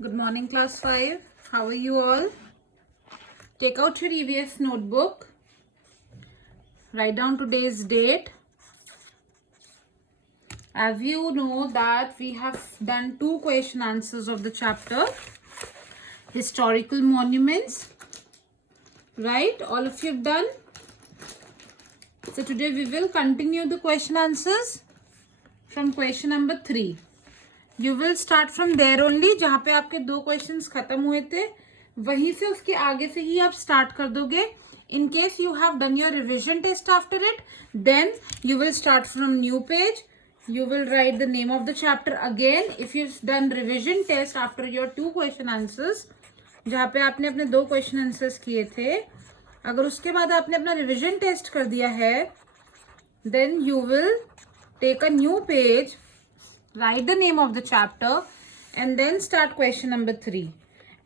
Good morning, class 5. How are you all? Take out your EVS notebook. Write down today's date. As you know that we have done 2 question answers of the chapter Historical Monuments. Right? All of you have done. So today we will continue the question answers from question number 3. You will start from there only. जहाँ पे आपके 2 questions खत्म हुए थे वहीं से उसके आगे से ही आप start कर दोगे. In case you have done your revision test after it, then you will start from new page. You will write the name of the chapter again. If you've done revision test after your 2 question answers, जहाँ पे आपने अपने 2 question answers किए थे, अगर उसके बाद आपने अपना revision test कर दिया है, then you will take a new page, write the name of the chapter, and then start question number 3.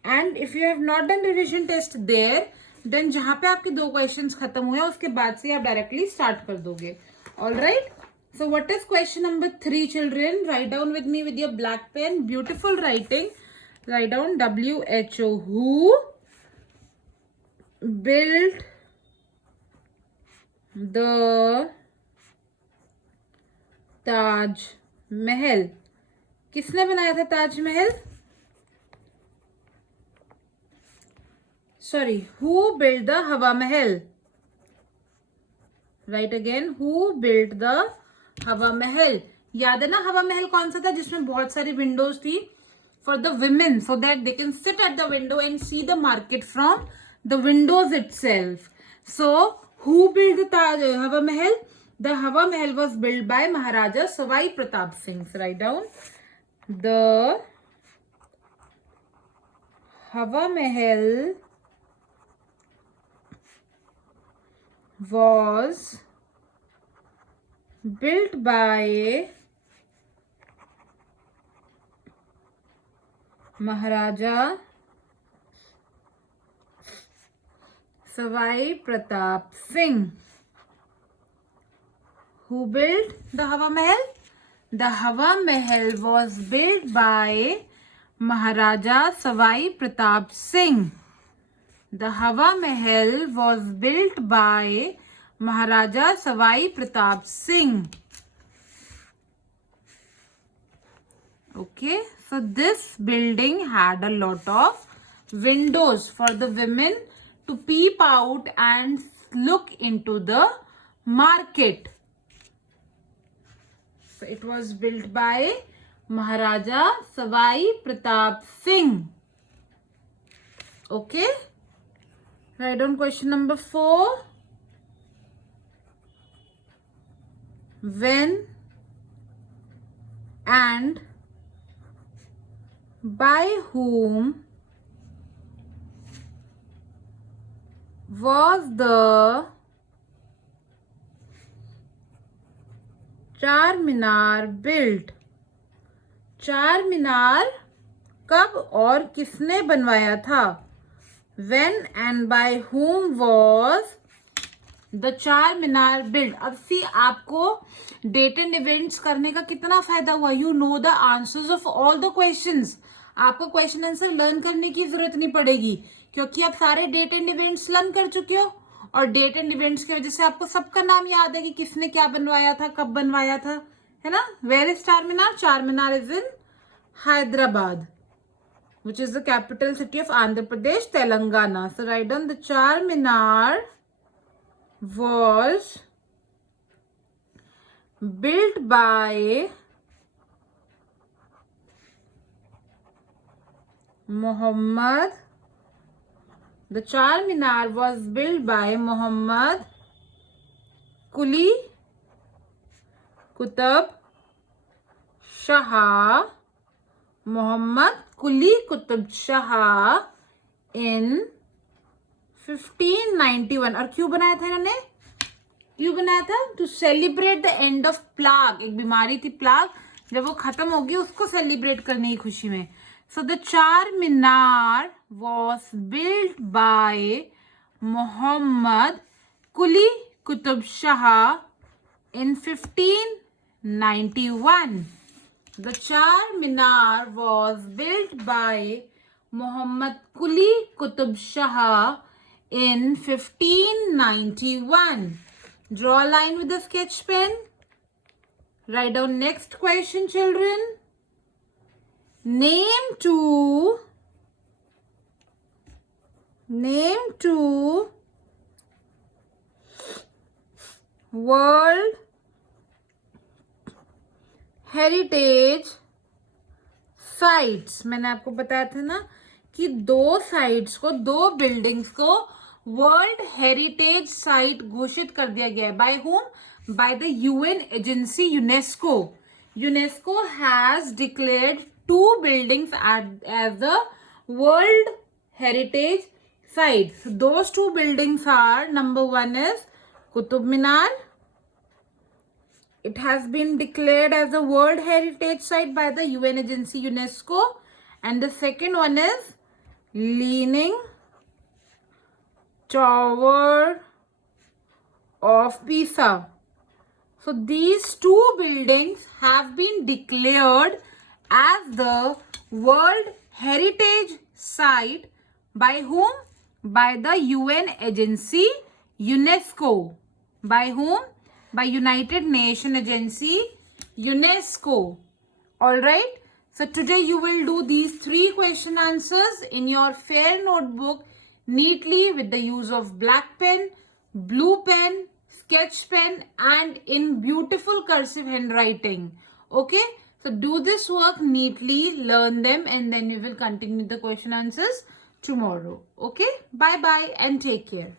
And if you have not done revision test there, then जहाँ पे आपके 2 questions खत्म हुए उसके बाद से आप directly start कर दोगे. All right? So what is question number 3, children? Write down with me with your black pen. Beautiful writing. Write down WHO. Who built the Taj Mahal? किसने बनाया था Taj Mahal? Sorry, who built the हवा महल? Right again, who built the हवा महल? याद है ना हवा महल कौन सा था जिसमें बहुत सारी विंडोज थी for the women so that they can sit at the window and see the market from the windows itself. So who built the हवा महल? The हवा महल was built by Maharaja Savai Pratap Singh. So write down the हवा महल was built by Maharaja Savai Pratap Singh. Who built the Hawa Mahal? The Hawa Mahal was built by Maharaja Savai Pratap Singh. The Hawa Mahal was built by Maharaja Savai Pratap Singh. Okay, so this building had a lot of windows for the women to peep out and look into the market. So it was built by Maharaja Savai Pratap Singh. Okay, write down question number 4. When and by whom was the चार मीनार built? चार मीनार कब और किसने बनवाया था? When and by whom was the चार मीनार built? अब सी आपको डेट एंड इवेंट्स करने का कितना फायदा हुआ? You know the answers of all the questions. आपको क्वेश्चन आंसर लर्न करने की जरूरत नहीं पड़ेगी क्योंकि आप सारे डेट एंड इवेंट्स लर्न कर चुके हो और डेट एंड इवेंट्स की वजह से आपको सबका नाम याद है कि किसने क्या बनवाया था, कब बनवाया था, है ना? Where is Charminar? Charminar is in Hyderabad, which is the capital city of Andhra Pradesh, Telangana. So write down the Char Minar was built by Muhammad. The Char Minar was built by Muhammad Quli Qutb Shah. Muhammad Quli Qutb Shah in 1591. और क्यों बनाया था इन्होंने? क्यों बनाया था? To celebrate the end of plague. एक बीमारी थी प्लाग, जब वो खत्म होगी उसको सेलिब्रेट करने की खुशी में. सो द चार मीनार was built by Muhammad Quli Qutb Shah in 1591. The Charminar was built by Muhammad Quli Qutub Shah in 1591. Draw a line with a sketch pen. Write down next question, children. Name two World Heritage Sites. मैंने आपको बताया था ना कि दो sites को, दो buildings को वर्ल्ड हेरिटेज साइट घोषित कर दिया गया है. By whom? By the UN agency UNESCO. UNESCO has declared two buildings as the World Heritage Sites. Those two buildings are, number one is Qutub Minar. It has been declared as a World Heritage Site by the UN agency UNESCO. And the second one is Leaning Tower of Pisa. So these two buildings have been declared as the World Heritage Site by whom? By the UN agency UNESCO. By whom? By United Nations Agency UNESCO. Alright. So today you will do these three question answers in your fair notebook neatly with the use of black pen, blue pen, sketch pen and in beautiful cursive handwriting. Okay. So do this work neatly, learn them and then we will continue the question answers tomorrow. Okay. Bye bye and take care.